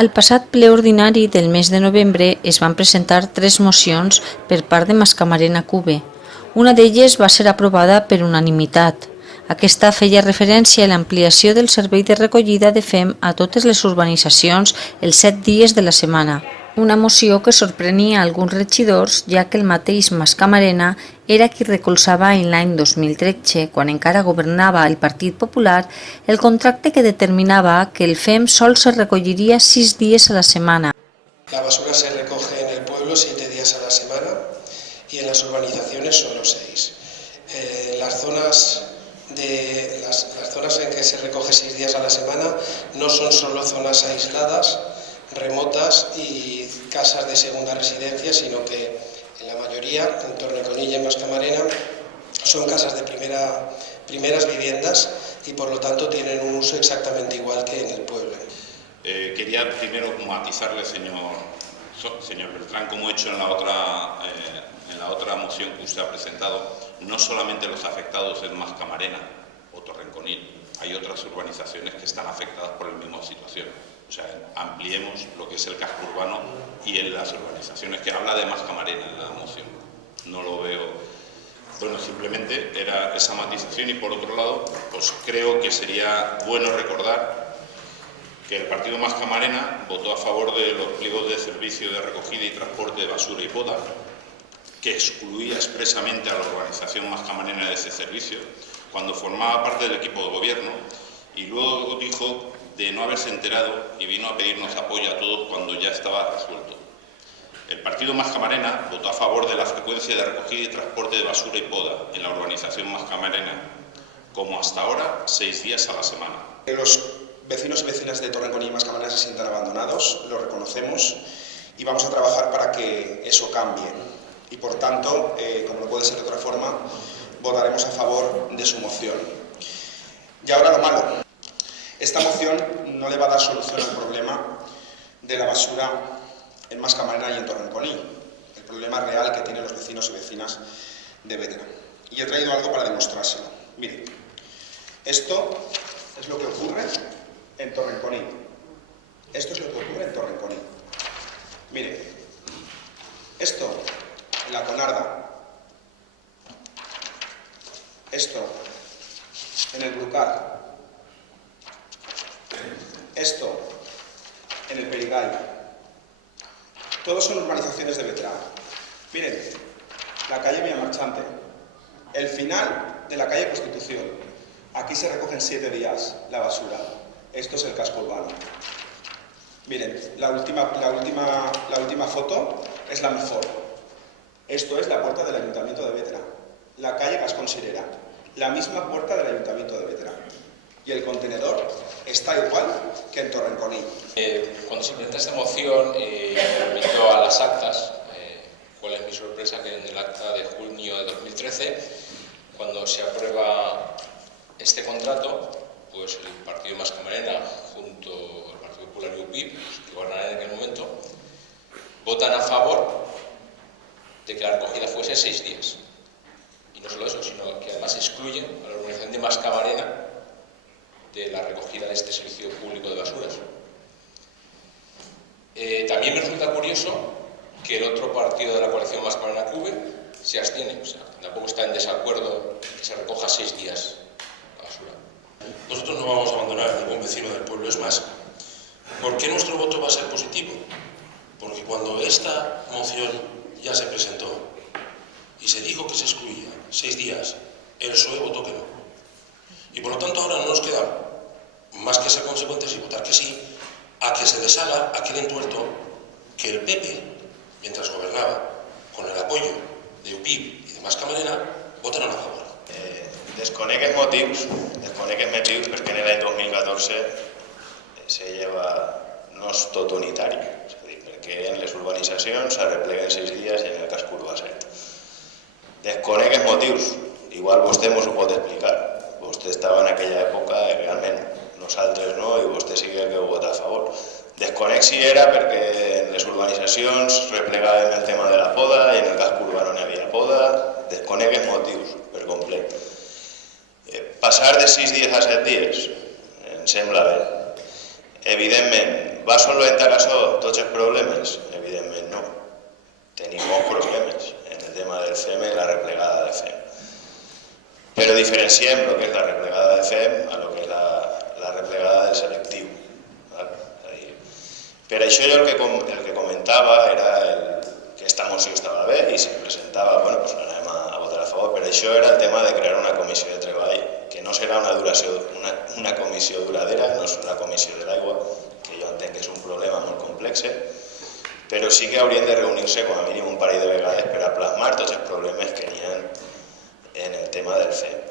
Al passat ple ordinari del mes de novembre es van presentar 3 mocions per part de Mascamarena CUBE. Una d'elles va ser aprovada per unanimitat. Aquesta feia referència a l'ampliació del servei de recollida de fem a totes les urbanitzacions els 7 dies de la setmana. Una moció que sorprenia alguns regidors, ja que el mateix Mascamarena era qui recolzava en l'any 2013, quan encara governava el Partit Popular, el contracte que determinava que el fem sols se recolliria 6 dies a la setmana. La basura se recoge en el pueblo 7 días a la semana y en las urbanizaciones solo 6. Las zonas en que se recoge 6 días a la semana no son solo zonas aisladas, remotas y casas de segunda residencia, sino que en la mayoría, en Torreconilla y Mascamarena, son casas de primeras viviendas y por lo tanto tienen un uso exactamente igual que en el pueblo. Quería primero matizarle, señor Beltrán, como he hecho en la otra moción que usted ha presentado, no solamente los afectados en Mascamarena o Torrenconil, hay otras urbanizaciones que están afectadas por la misma situación. O sea, ampliemos lo que es el casco urbano y en las urbanizaciones, que habla de Mascamarena en la moción. No lo veo. Bueno, simplemente era esa matización y por otro lado, pues creo que sería bueno recordar que el partido Mascamarena votó a favor de los pliegos de servicio de recogida y transporte de basura y poda, que excluía expresamente a la organización Mascamarena de ese servicio cuando formaba parte del equipo de gobierno, y luego dijo de no haberse enterado y vino a pedirnos apoyo a todos cuando ya estaba resuelto. El partido Mascamarena votó a favor de la frecuencia de recogida y transporte de basura y poda en la urbanización Mascamarena, como hasta ahora 6 días a la semana. Los vecinos y vecinas de Torrenconilla y Mascamarena se sientan abandonados, lo reconocemos y vamos a trabajar para que eso cambie. Y por tanto, como no puede ser de otra forma, votaremos a favor de su moción. Y ahora lo malo. Esta moción no le va a dar solución al problema de la basura en Mascamarena y en Torrenconilla, el problema real que tienen los vecinos y vecinas de Bétera. Y he traído algo para demostrárselo. Miren, esto es lo que ocurre en Torrenconilla. Esto es lo que ocurre en Torrenconilla. Miren, esto en la Conarda, esto en el Brucal, esto en el Perigay, todos son urbanizaciones de Bétera. Miren, la calle Villamarchante, el final de la calle Constitución, aquí se recogen 7 días la basura. Esto es el casco urbano. Miren, la última foto es la mejor. Esto es la puerta del Ayuntamiento de Bétera, la calle Gascón Sirera, la misma puerta del Ayuntamiento de Bétera. Y el contenedor está igual que en Torrenconilla. Cuando se presenta esta moción, remito a las actas. ¿Cuál es mi sorpresa? Que en el acta de junio de 2013, cuando se aprueba este contrato, pues el partido Mascamarena, junto al Partido Popular y UPyD, que gobernaban en aquel momento, votan a favor de que la recogida fuese 6 días. Y no solo eso, sino que además excluyen a la organización de Mascamarena de la recogida de este servicio público de basuras. También me resulta curioso que el otro partido de la coalición Mascamarena CUBE se abstiene, o sea, tampoco está en desacuerdo que se recoja 6 días la basura. Nosotros no vamos a abandonar a ningún vecino del pueblo, es más. ¿Por qué nuestro voto va a ser positivo? Porque cuando esta moción ya se presentó y se dijo que se excluía 6 días, el PSOE votó que no. Y por lo tanto ahora no nos queda más que ser consecuentes y votar que sí, a que se deshaga aquel entuerto que el PP, mientras gobernaba, con el apoyo de UPyD y de Mascamarena, votaron a favor. Desconegues motius perquè en l'any 2014 se lleva, no és tot unitari, és a dir, perquè en les urbanitzacions s'arrepleguen 6 dies i en el casc urbà 7. Desconegues motius, igual vostè ens ho pot explicar. Vostè estava en aquella època i realment nosaltres no, i vostè sí que ho vota a favor. Desconec si era perquè en les urbanitzacions replegàvem el tema de la poda i en el casc urbà no hi havia poda. Desconegues motius per complet. Passar de 6 dies a 7 dies em sembla bé. Evidentment, Va solventar això tots els problemes? Evidentment no. Tenim molts problemes en el tema del FEM i la replegada de FEM. Però diferenciem el que és la replegada de FEM a el que és la replegada del selectiu. Per això jo el que comentava era que aquesta moció estava bé i si presentava, bueno, doncs l'anem a votar a favor. Per això era el tema de crear una comissió de treball, que no serà una comissió duradera, no és la comissió de l'aigua, que jo entenc que és un problema molt complex, però sí que haurien de reunir-se com a mínim un parell de vegades per a plasmar tots els problemes que n'hi ha en el tema del FEM.